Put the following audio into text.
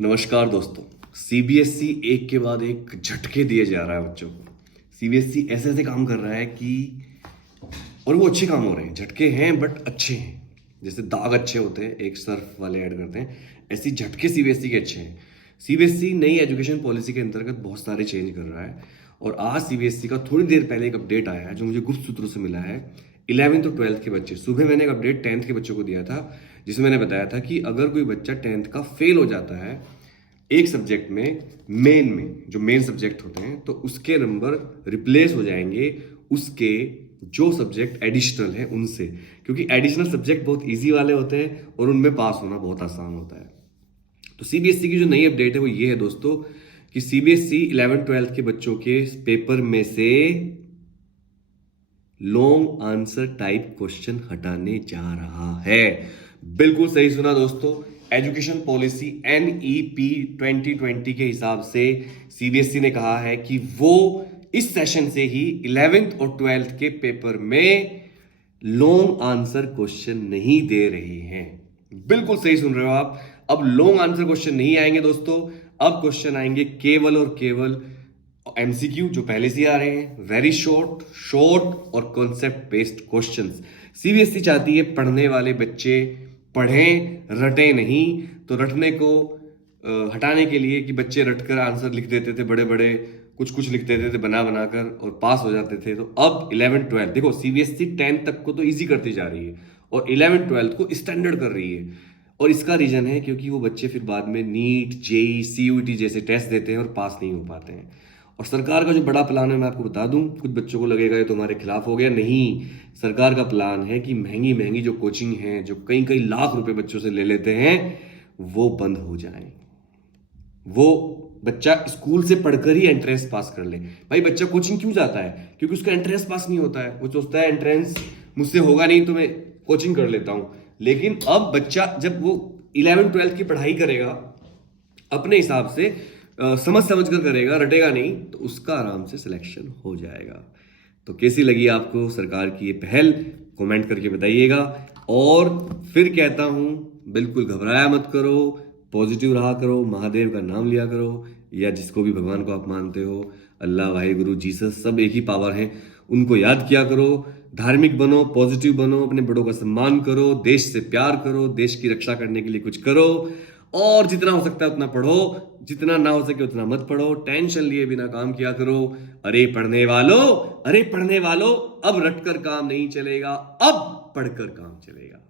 नमस्कार दोस्तों। सीबीएसई एक के बाद एक झटके दिए जा रहा है बच्चों को। सीबीएसई ऐसे ऐसे काम कर रहा है कि और वो अच्छे काम हो रहे हैं। झटके हैं बट अच्छे हैं। जैसे दाग अच्छे होते हैं, एक सर्फ वाले ऐड करते हैं, ऐसी झटके सीबीएसई के अच्छे हैं। सीबीएसई नई एजुकेशन पॉलिसी के अंतर्गत बहुत सारे चेंज कर रहा है और आज सीबीएसई का थोड़ी देर पहले एक अपडेट आया है जो मुझे गुप्त सूत्रों से मिला है। 11th और 12th के बच्चे, सुबह मैंने एक अपडेट 10th के बच्चों को दिया था जिसमें मैंने बताया था कि अगर कोई बच्चा 10th का फेल हो जाता है एक सब्जेक्ट में, मेन में जो मेन सब्जेक्ट होते हैं, तो उसके नंबर रिप्लेस हो जाएंगे उसके जो सब्जेक्ट एडिशनल है उनसे, क्योंकि एडिशनल सब्जेक्ट बहुत इजी वाले होते हैं और उनमें पास होना बहुत आसान होता है। तो सीबीएसई की जो नई अपडेट है वो ये है दोस्तों कि सीबीएसई 11th-12th के बच्चों के पेपर में से लॉन्ग आंसर टाइप क्वेश्चन हटाने जा रहा है। बिल्कुल सही सुना दोस्तों। एजुकेशन पॉलिसी NEP 2020 के हिसाब से सीबीएसई ने कहा है कि वो इस सेशन से ही 11th और 12th के पेपर में लॉन्ग आंसर क्वेश्चन नहीं दे रहे हैं। बिल्कुल सही सुन रहे हो आप। अब लॉन्ग आंसर क्वेश्चन नहीं आएंगे दोस्तों, अब क्वेश्चन आएंगे केवल और केवल एमसीक्यू जो पहले से आ रहे हैं, वेरी शॉर्ट, शॉर्ट और कॉन्सेप्ट बेस्ड क्वेश्चंस। सीबीएसई चाहती है पढ़ने वाले बच्चे पढ़ें, रटे नहीं। तो रटने को हटाने के लिए कि बच्चे रटकर आंसर लिख देते थे, बड़े बड़े कुछ कुछ लिख देते थे बना बनाकर और पास हो जाते थे, तो अब 11th-12th देखो, सीबीएसई 10th तक को तो इजी करती जा रही है और 11th-12th को स्टैंडर्ड कर रही है। और इसका रीजन है क्योंकि वो बच्चे फिर बाद में नीट, जेई, सीयूईटी जैसे टेस्ट देते हैं और पास नहीं हो पाते हैं। और सरकार का जो बड़ा प्लान है मैं आपको बता दूं, कुछ बच्चों को लगेगा ये तो हमारे खिलाफ हो गया, नहीं। सरकार का प्लान है कि महंगी महंगी जो कोचिंग है, जो कई कई लाख रुपए बच्चों से ले लेते हैं, वो बंद हो जाए। वो बच्चा स्कूल से पढ़कर ही एंट्रेंस पास कर ले। भाई बच्चा कोचिंग क्यों जाता है? क्योंकि उसका एंट्रेंस पास नहीं होता है। वो सोचता है एंट्रेंस मुझसे होगा नहीं तो मैं कोचिंग कर लेता हूं। लेकिन अब बच्चा जब वो 11th-12th की पढ़ाई करेगा अपने हिसाब से, समझ समझ कर करेगा, रटेगा नहीं, तो उसका आराम से सिलेक्शन हो जाएगा। तो कैसी लगी आपको सरकार की ये पहल? कमेंट करके बताइएगा। और फिर कहता हूं, बिल्कुल घबराया मत करो, पॉजिटिव रहा करो, महादेव का नाम लिया करो, या जिसको भी भगवान को आप मानते हो, अल्लाह, वाहिगुरु, जीसस, सब एक ही पावर है, उनको याद किया करो। धार्मिक बनो, पॉजिटिव बनो, अपने बड़ों का सम्मान करो, देश से प्यार करो, देश की रक्षा करने के लिए कुछ करो, और जितना हो सकता है उतना पढ़ो, जितना ना हो सके उतना मत पढ़ो। टेंशन लिए बिना काम किया करो। अरे पढ़ने वालों, अरे पढ़ने वालों, अब रटकर काम नहीं चलेगा, अब पढ़कर काम चलेगा।